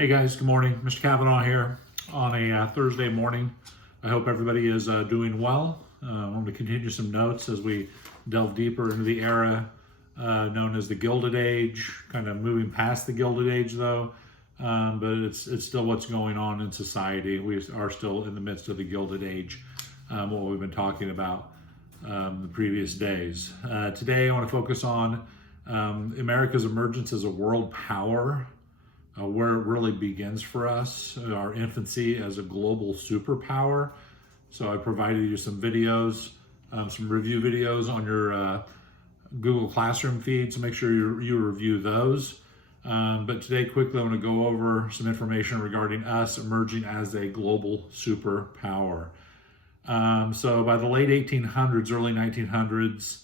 Hey guys, good morning. Mr. Kavanaugh here on a Thursday morning. I hope everybody is doing well. I want to continue some notes as we delve deeper into the era known as the Gilded Age, kind of moving past the Gilded Age though, but it's still what's going on in society. We are still in the midst of the Gilded Age, what we've been talking about the previous days. Today I want to focus on America's emergence as a world power. Where it really begins for us, our infancy as a global superpower. So I provided you some videos, some review videos on your Google Classroom feed, so make sure you review those. But today, quickly, I want to go over some information regarding us emerging as a global superpower. So by the late 1800s, early 1900s,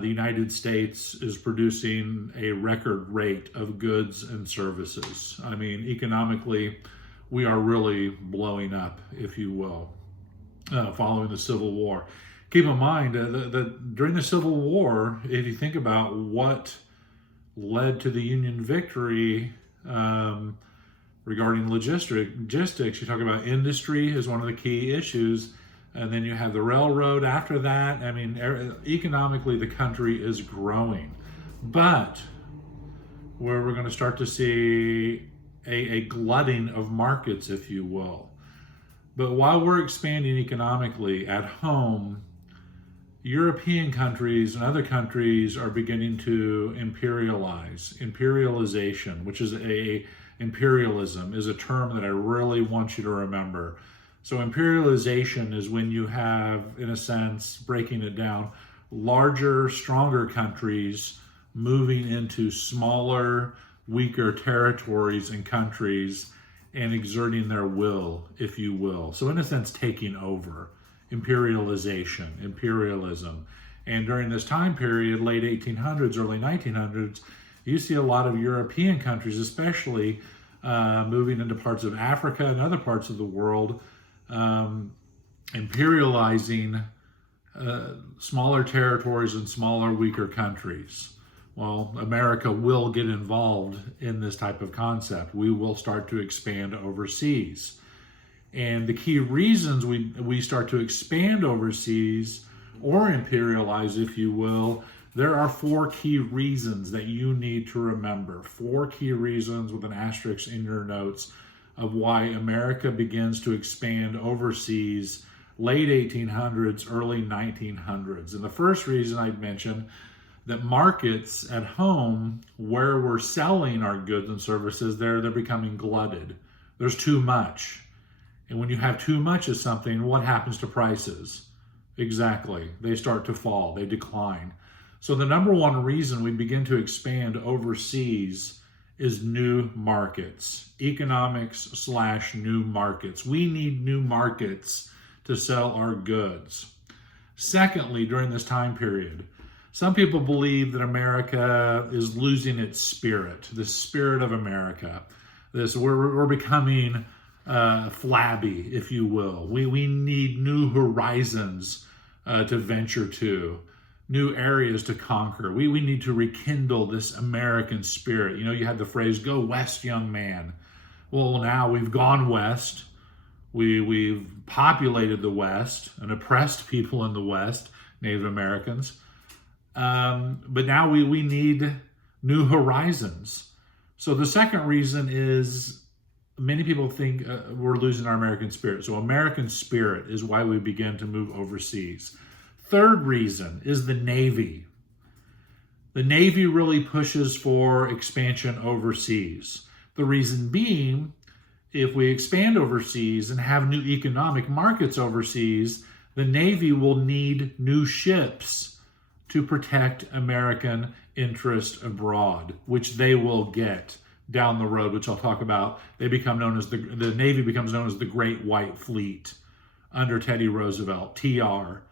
the United States is producing a record rate of goods and services. I mean, economically, we are really blowing up, if you will, following the Civil War. Keep in mind that during the Civil War, if you think about what led to the Union victory regarding logistics, you talk about industry as one of the key issues. And then you have the railroad after that. I mean, economically, the country is growing. But where we're going to start to see a glutting of markets, if you will. But while we're expanding economically at home, European countries and other countries are beginning to imperialize. Imperialization, which is imperialism, is a term that I really want you to remember. So imperialization is when you have, in a sense, breaking it down, larger, stronger countries moving into smaller, weaker territories and countries and exerting their will, if you will. So in a sense, taking over. Imperialization, imperialism. And during this time period, late 1800s, early 1900s, you see a lot of European countries, especially moving into parts of Africa and other parts of the world, imperializing smaller territories and smaller, weaker countries. Well, America will get involved in this type of concept. We will start to expand overseas. And the key reasons we start to expand overseas or imperialize, if you will, there are 4 key reasons that you need to remember. 4 key reasons with an asterisk in your notes of why America begins to expand overseas late 1800s, early 1900s. And the first reason I'd mention that markets at home where we're selling our goods and services, they're becoming glutted. There's too much. And when you have too much of something, what happens to prices? Exactly. They start to fall, they decline. So the number one reason we begin to expand overseas is new markets, economics/new markets. We need new markets to sell our goods. Secondly, during this time period, some people believe that America is losing its spirit, the spirit of America. We're becoming flabby, if you will. We need new horizons to venture to. New areas to conquer. We need to rekindle this American spirit. You know, you had the phrase, go west, young man. Well, now we've gone west. We've populated the West and oppressed people in the West, Native Americans. But now we need new horizons. So the second reason is many people think we're losing our American spirit. So American spirit is why we begin to move overseas. Third reason is the Navy. The Navy really pushes for expansion overseas. The reason being, if we expand overseas and have new economic markets overseas, the Navy will need new ships to protect American interest abroad, which they will get down the road, which I'll talk about. They become known as the Navy becomes known as the Great White Fleet under Teddy Roosevelt, TR.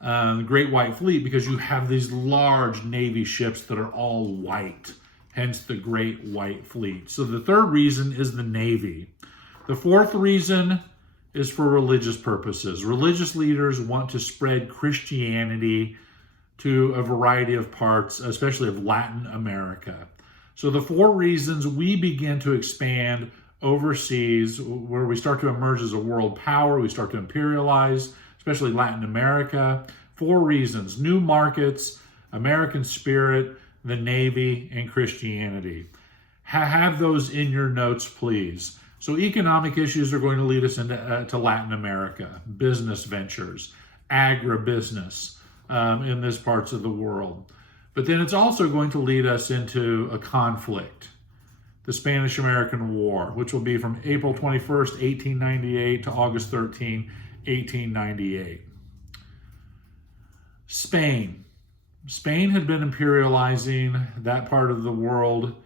The Great White Fleet, because you have these large Navy ships that are all white, hence the Great White Fleet. So the third reason is the Navy. The fourth reason is for religious purposes. Religious leaders want to spread Christianity to a variety of parts, especially of Latin America. So the 4 reasons we begin to expand overseas, where we start to emerge as a world power, we start to imperialize, especially Latin America. 4 reasons: new markets, American spirit, the Navy, and Christianity. Have those in your notes, please. So economic issues are going to lead us into to Latin America, business ventures, agribusiness in these parts of the world. But then it's also going to lead us into a conflict, the Spanish-American War, which will be from April 21st, 1898 to August 13, 1898. Spain. Spain had been imperializing that part of the world,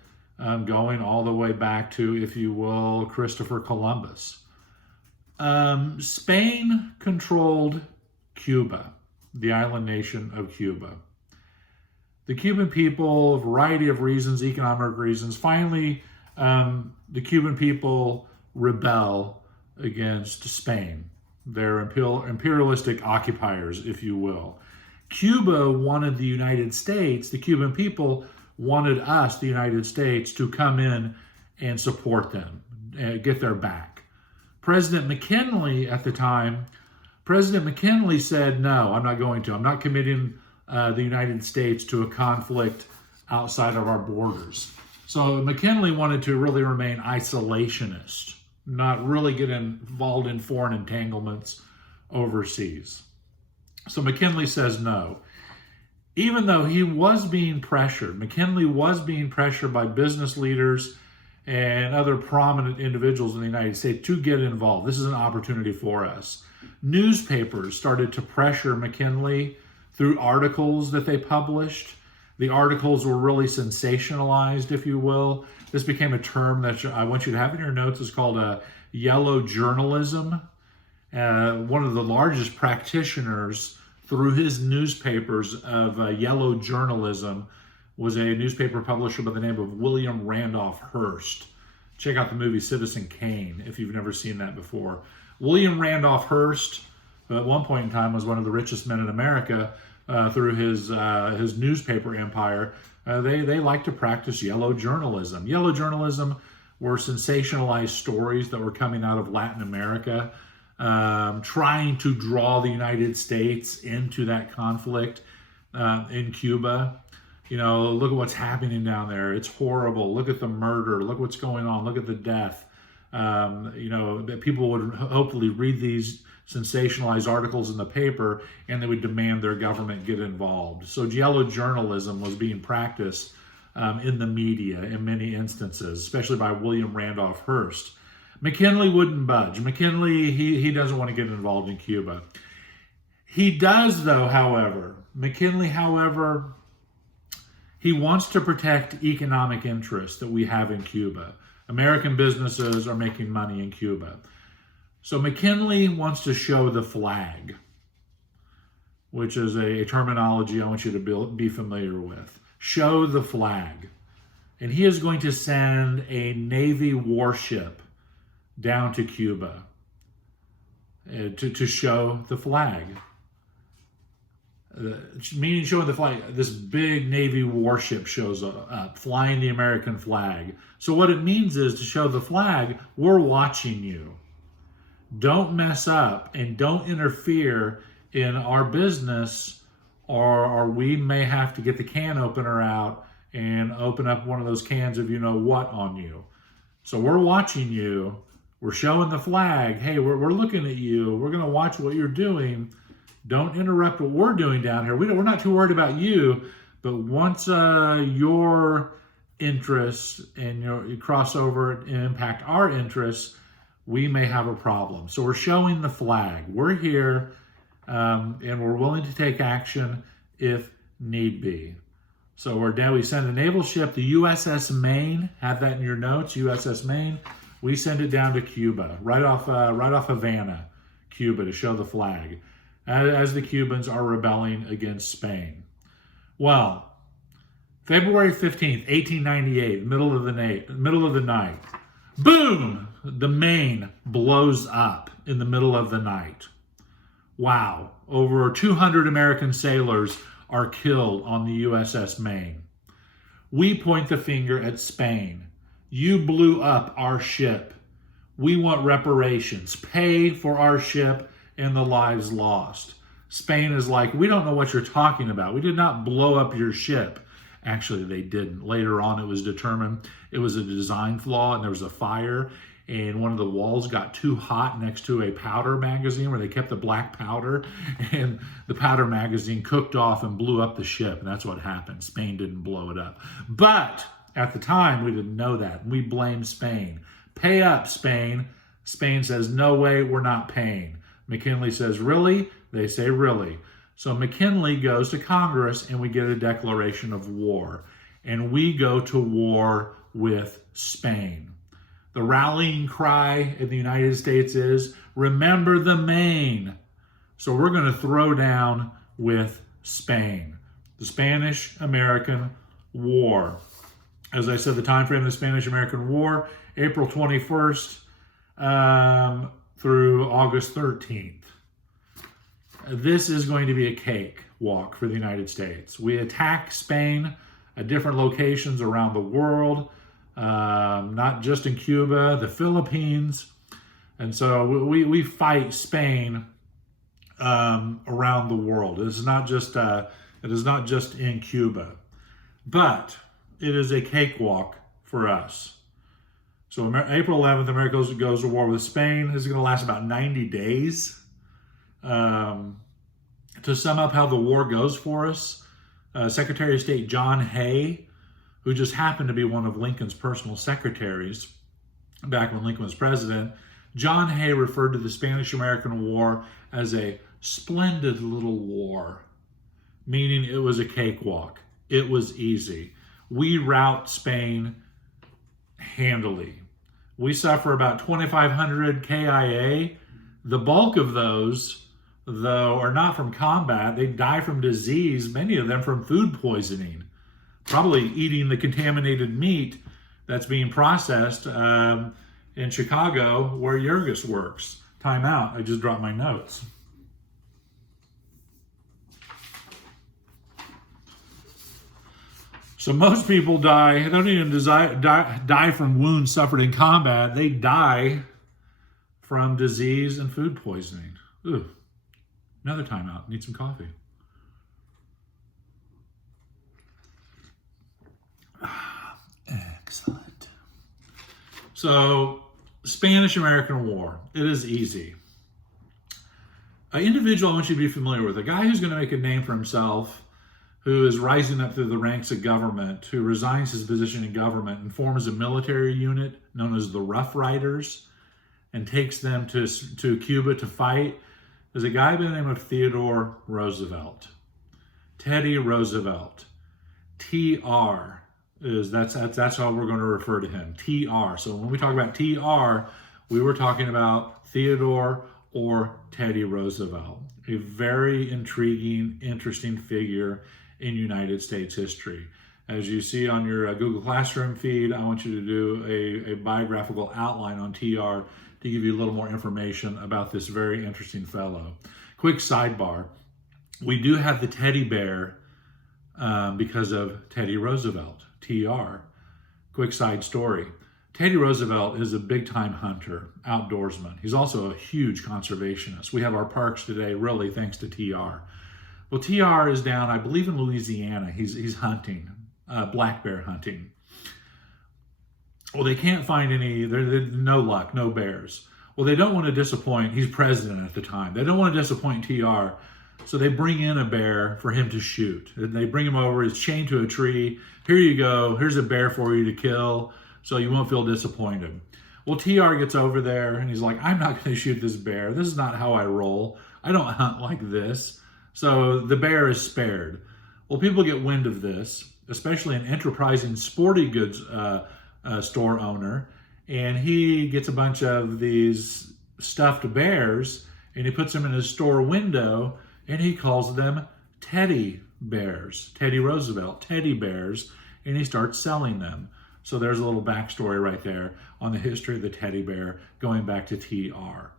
going all the way back to, if you will, Christopher Columbus. Spain controlled Cuba, the island nation of Cuba. The Cuban people, a variety of reasons, economic reasons, finally the Cuban people rebel against Spain, their imperialistic occupiers, if you will. Cuba wanted the United States, the Cuban people wanted us, the United States, to come in and support them, get their back. President McKinley at the time, President McKinley said, no, I'm not going to. I'm not committing the United States to a conflict outside of our borders. So McKinley wanted to really remain isolationist, not really get involved in foreign entanglements overseas. So McKinley says no. Even though he was being pressured, McKinley was being pressured by business leaders and other prominent individuals in the United States to get involved. This is an opportunity for us. Newspapers started to pressure McKinley through articles that they published. The articles were really sensationalized, if you will. This became a term that I want you to have in your notes. It's called yellow journalism. One of the largest practitioners through his newspapers of yellow journalism was a newspaper publisher by the name of William Randolph Hearst. Check out the movie Citizen Kane if you've never seen that before. William Randolph Hearst, at one point in time, was one of the richest men in America through his newspaper empire. They like to practice yellow journalism. Yellow journalism were sensationalized stories that were coming out of Latin America, trying to draw the United States into that conflict in Cuba. You know, look at what's happening down there. It's horrible. Look at the murder. Look what's going on. Look at the death. You know, people would hopefully read these sensationalized articles in the paper and they would demand their government get involved. So yellow journalism was being practiced in the media in many instances, especially by William Randolph Hearst. McKinley wouldn't budge. McKinley, he doesn't want to get involved in Cuba. He does, though, however. McKinley, however, he wants to protect economic interests that we have in Cuba. American businesses are making money in Cuba. So McKinley wants to show the flag, which is a terminology I want you to be familiar with. Show the flag. And he is going to send a Navy warship down to Cuba to show the flag. Meaning showing the flag, this big Navy warship shows up, flying the American flag. So what it means is to show the flag, we're watching you. Don't mess up and don't interfere in our business, or we may have to get the can opener out and open up one of those cans of you know what on you. So we're watching you. We're showing the flag. Hey, we're looking at you. We're going to watch what you're doing. Don't interrupt what we're doing down here. We're not too worried about you, but once your interests and your crossover and impact our interests, we may have a problem. So we're showing the flag. We're here, and we're willing to take action if need be. So we send a naval ship, the USS Maine. Have that in your notes, USS Maine. We send it down to Cuba, right off Havana, Cuba, to show the flag, as the Cubans are rebelling against Spain. Well, February 15th, 1898, middle of the night, boom, the Maine blows up in the middle of the night. Wow, over 200 American sailors are killed on the USS Maine. We point the finger at Spain. You blew up our ship. We want reparations. Pay for our ship and the lives lost. Spain is like, we don't know what you're talking about. We did not blow up your ship. Actually, they didn't. Later on, it was determined it was a design flaw and there was a fire and one of the walls got too hot next to a powder magazine where they kept the black powder, and the powder magazine cooked off and blew up the ship, and that's what happened. Spain didn't blow it up. But at the time, we didn't know that. We blamed Spain. Pay up, Spain. Spain says, no way, we're not paying. McKinley says, really? They say, really. So McKinley goes to Congress and we get a declaration of war. And we go to war with Spain. The rallying cry in the United States is, remember the Maine. So we're going to throw down with Spain. The Spanish-American War. As I said, the time frame of the Spanish-American War, April 21st through August 13th. This is going to be a cakewalk for the United States. We attack Spain at different locations around the world, not just in Cuba, the Philippines. And so we fight Spain around the world. It is not just in Cuba, but it is a cakewalk for us. So April 11th, America goes to war with Spain. This is going to last about 90 days. To sum up how the war goes for us, Secretary of State John Hay, who just happened to be one of Lincoln's personal secretaries back when Lincoln was president, John Hay referred to the Spanish-American War as a splendid little war, meaning it was a cakewalk. It was easy. We rout Spain handily. We suffer about 2,500 KIA. The bulk of those, though, are not from combat. They die from disease, many of them from food poisoning, probably eating the contaminated meat that's being processed in Chicago where Jurgis works. Time out. I just dropped my notes. So most people die. They don't even die from wounds suffered in combat. They die from disease and food poisoning. Ooh, another timeout. Need some coffee. Excellent. So, Spanish-American War. It is easy. An individual I want you to be familiar with, a guy who's going to make a name for himself, who is rising up through the ranks of government, who resigns his position in government and forms a military unit known as the Rough Riders and takes them to Cuba to fight, is a guy by the name of Theodore Roosevelt. Teddy Roosevelt. TR that's how we're going to refer to him. TR. So when we talk about TR, we were talking about Theodore or Teddy Roosevelt. A very intriguing, interesting figure in United States history. As you see on your Google Classroom feed, I want you to do a biographical outline on TR to give you a little more information about this very interesting fellow. Quick sidebar, we do have the teddy bear because of Teddy Roosevelt, TR. Quick side story. Teddy Roosevelt is a big-time hunter, outdoorsman. He's also a huge conservationist. We have our parks today really thanks to TR. Well, TR is down, I believe, in Louisiana. He's hunting, black bear hunting. Well, they can't find any, no luck, no bears. Well, they don't want to disappoint, he's president at the time. They don't want to disappoint TR, so they bring in a bear for him to shoot. And they bring him over, he's chained to a tree. Here you go, here's a bear for you to kill, so you won't feel disappointed. Well, TR gets over there and he's like, I'm not going to shoot this bear. This is not how I roll. I don't hunt like this. So the bear is spared. Well, people get wind of this, especially an enterprising sporting goods store owner, and he gets a bunch of these stuffed bears and he puts them in his store window and he calls them teddy bears, Teddy Roosevelt, teddy bears, and he starts selling them. So there's a little backstory right there on the history of the teddy bear going back to TR.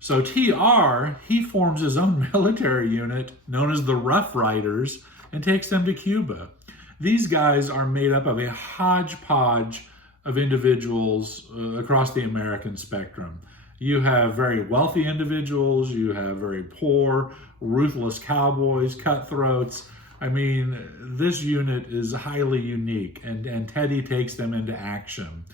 So TR, he forms his own military unit known as the Rough Riders and takes them to Cuba. These guys are made up of a hodgepodge of individuals across the American spectrum. You have very wealthy individuals, you have very poor, ruthless cowboys, cutthroats. I mean, this unit is highly unique, and Teddy takes them into action.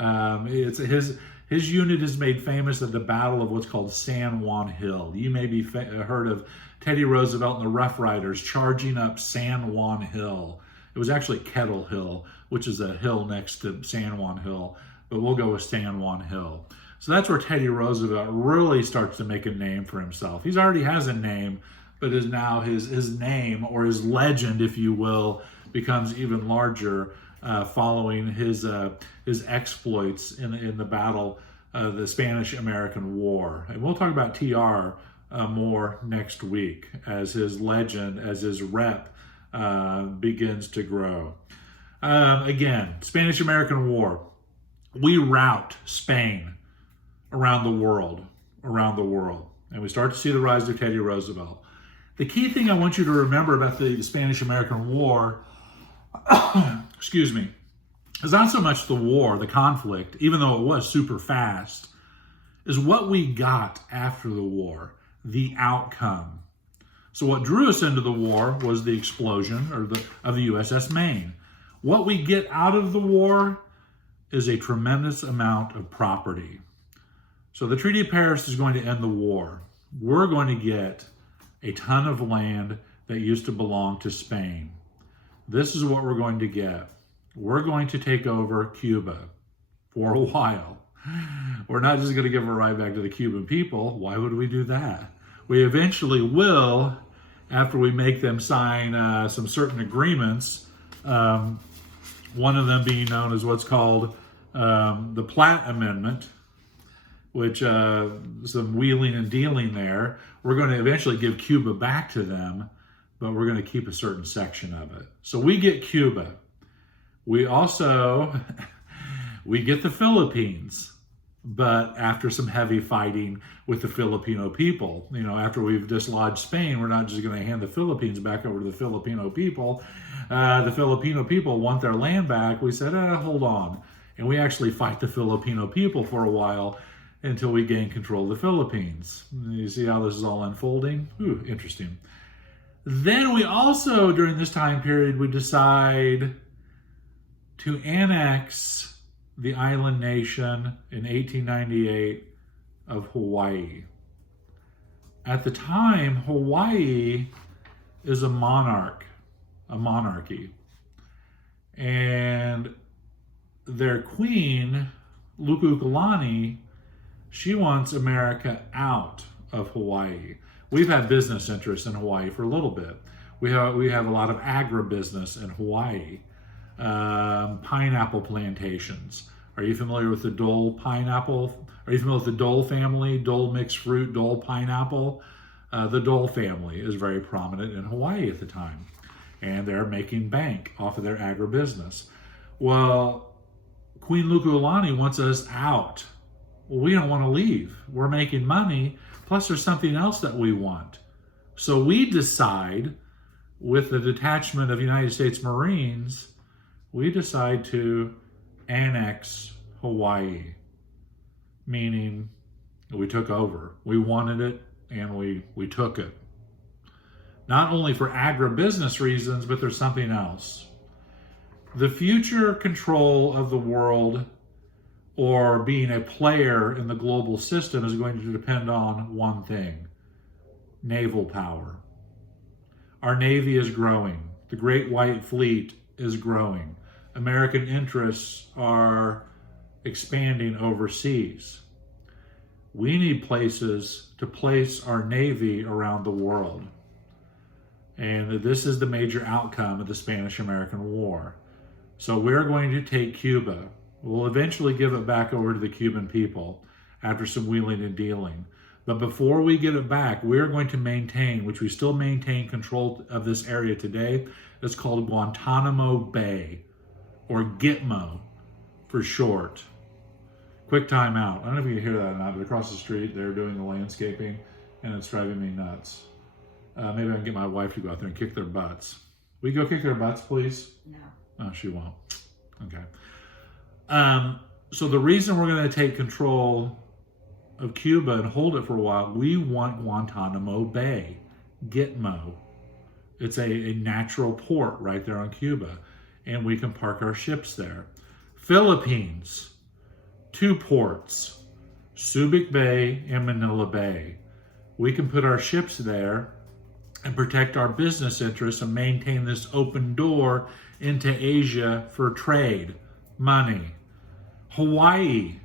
It's his unit is made famous at the Battle of what's called San Juan Hill. You may be heard of Teddy Roosevelt and the Rough Riders charging up San Juan Hill. It was actually Kettle Hill, which is a hill next to San Juan Hill, but we'll go with San Juan Hill. So that's where Teddy Roosevelt really starts to make a name for himself. He already has a name, but is now his name, or his legend, if you will, becomes even larger following his exploits in the battle, the Spanish-American War. And we'll talk about TR more next week as his legend, as his rep begins to grow. Again, Spanish-American War. We rout Spain around the world, and we start to see the rise of Teddy Roosevelt. The key thing I want you to remember about the Spanish-American War, excuse me, is not so much the war, the conflict, even though it was super fast, is what we got after the war, the outcome. So what drew us into the war was the explosion of the USS Maine. What we get out of the war is a tremendous amount of property. So the Treaty of Paris is going to end the war. We're going to get a ton of land that used to belong to Spain. This is what we're going to get. We're going to take over Cuba for a while. We're not just going to give it right back to the Cuban people. Why would we do that? We eventually will, after we make them sign some certain agreements, one of them being known as what's called the Platt Amendment, which some wheeling and dealing there. We're going to eventually give Cuba back to them, but we're going to keep a certain section of it. So we get Cuba. We also, we get the Philippines, but after some heavy fighting with the Filipino people. You know, after we've dislodged Spain, we're not just going to hand the Philippines back over to the Filipino people. The Filipino people want their land back. We said, hold on. And we actually fight the Filipino people for a while until we gain control of the Philippines. You see how this is all unfolding? Ooh, interesting. Then we also, during this time period, we decide to annex the island nation in 1898 of Hawaii. At the time, Hawaii is a monarchy. And their queen, Lukaukalani, she wants America out of Hawaii. We've had business interests in Hawaii for a little bit. We have a lot of agribusiness in Hawaii. Pineapple plantations. Are you familiar with the Dole pineapple? Are you familiar with the Dole family? Dole mixed fruit, Dole pineapple. The Dole family is very prominent in Hawaii at the time. And they're making bank off of their agribusiness. Well, Queen Lukaukalani wants us out. Well, we don't want to leave. We're making money. Plus, there's something else that we want. So we decide, with the detachment of United States Marines, we decide to annex Hawaii, meaning we took over. We wanted it, and we took it. Not only for agribusiness reasons, but there's something else. The future control of the world, or being a player in the global system, is going to depend on one thing: naval power. Our Navy is growing. The Great White Fleet is growing. American interests are expanding overseas. We need places to place our Navy around the world. And this is the major outcome of the Spanish-American War. So we're going to take Cuba. We'll eventually give it back over to the Cuban people after some wheeling and dealing. But before we get it back, we're going to maintain, which we still maintain control of this area today. It's called Guantanamo Bay, or Gitmo for short. Quick time out. I don't know if you can hear that or not, but across the street, they're doing the landscaping, and it's driving me nuts. Maybe I can get my wife to go out there and kick their butts. We go kick their butts, please? No. Oh, she won't. Okay. So the reason we're going to take control of Cuba and hold it for a while, we want Guantanamo Bay, Gitmo. It's a natural port right there on Cuba, and we can park our ships there. Philippines, 2 ports, Subic Bay and Manila Bay. We can put our ships there and protect our business interests and maintain this open door into Asia for trade, money. Hawaii.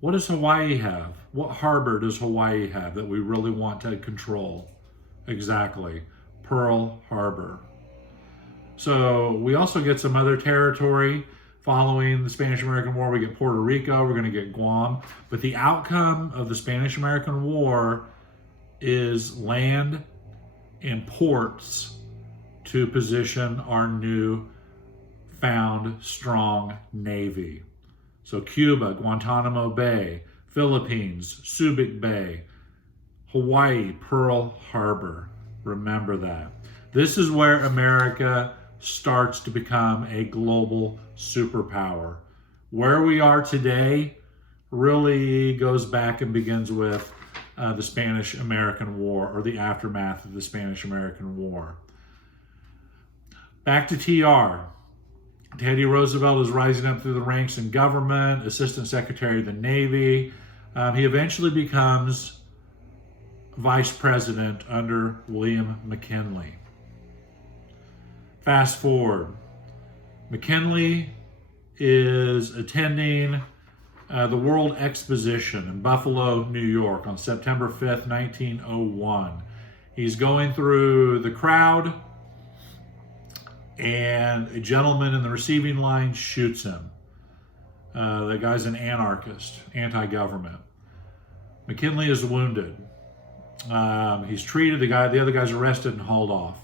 What does Hawaii have? What harbor does Hawaii have that we really want to control? Exactly, Pearl Harbor. So we also get some other territory following the Spanish-American War. We get Puerto Rico, we're going to get Guam. But the outcome of the Spanish-American War is land and ports to position our new found strong Navy. So Cuba, Guantanamo Bay, Philippines, Subic Bay, Hawaii, Pearl Harbor. Remember that. This is where America starts to become a global superpower. Where we are today really goes back and begins with the Spanish-American War, or the aftermath of the Spanish-American War. Back to TR. Teddy Roosevelt is rising up through the ranks in government, Assistant Secretary of the Navy. He eventually becomes Vice President under William McKinley. Fast forward. McKinley is attending the World Exposition in Buffalo, New York on September 5th, 1901. He's going through the crowd, and a gentleman in the receiving line shoots him. The guy's an anarchist, anti-government. McKinley is wounded. He's treated. The other guy's arrested and hauled off.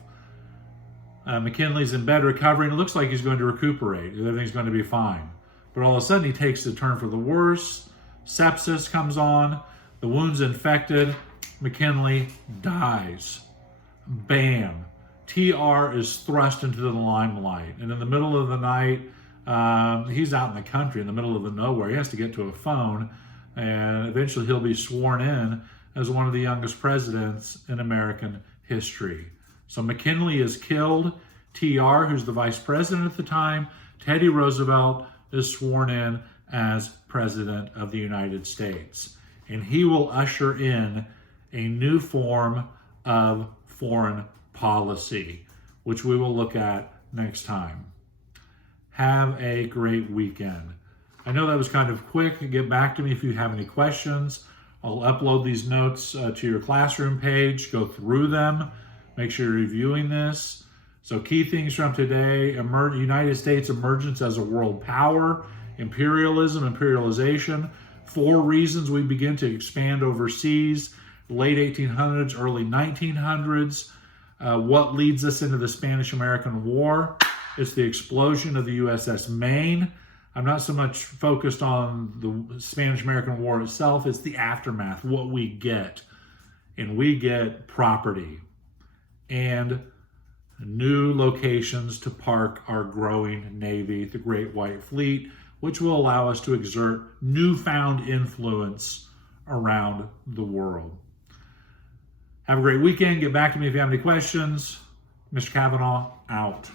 McKinley's in bed recovering. It looks like he's going to recuperate. Everything's going to be fine. But all of a sudden, he takes a turn for the worse. Sepsis comes on. The wound's infected. McKinley dies. Bam. TR is thrust into the limelight. And in the middle of the night, he's out in the country, in the middle of the nowhere. He has to get to a phone, and eventually he'll be sworn in as one of the youngest presidents in American history. So McKinley is killed. TR, who's the vice president at the time, Teddy Roosevelt, is sworn in as President of the United States. And he will usher in a new form of foreign policy, which we will look at next time. Have a great weekend. I know that was kind of quick. Get back to me if you have any questions. I'll upload these notes to your classroom page. Go through them. Make sure you're reviewing this. So key things from today: United States emergence as a world power, imperialism, imperialization. 4 reasons we begin to expand overseas, late 1800s, early 1900s. What leads us into the Spanish-American War? It's the explosion of the USS Maine. I'm not so much focused on the Spanish-American War itself. It's the aftermath, what we get. And we get property and new locations to park our growing Navy, the Great White Fleet, which will allow us to exert newfound influence around the world. Have a great weekend. Get back to me if you have any questions. Mr. Kavanaugh, out.